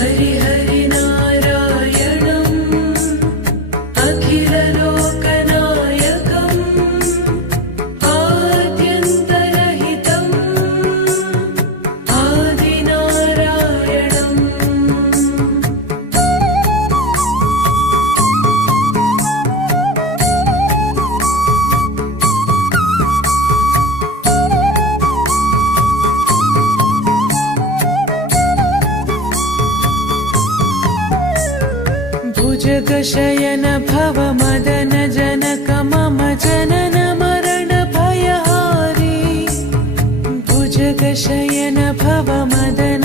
हरि हरि नारायणम् अखिललोकनायकम् आद्यन्तरहितम् आदिनारायणम्। भुजगशयन भव मदन जनक मम जनन मरण भयहारी। भुजगशयन भव मदन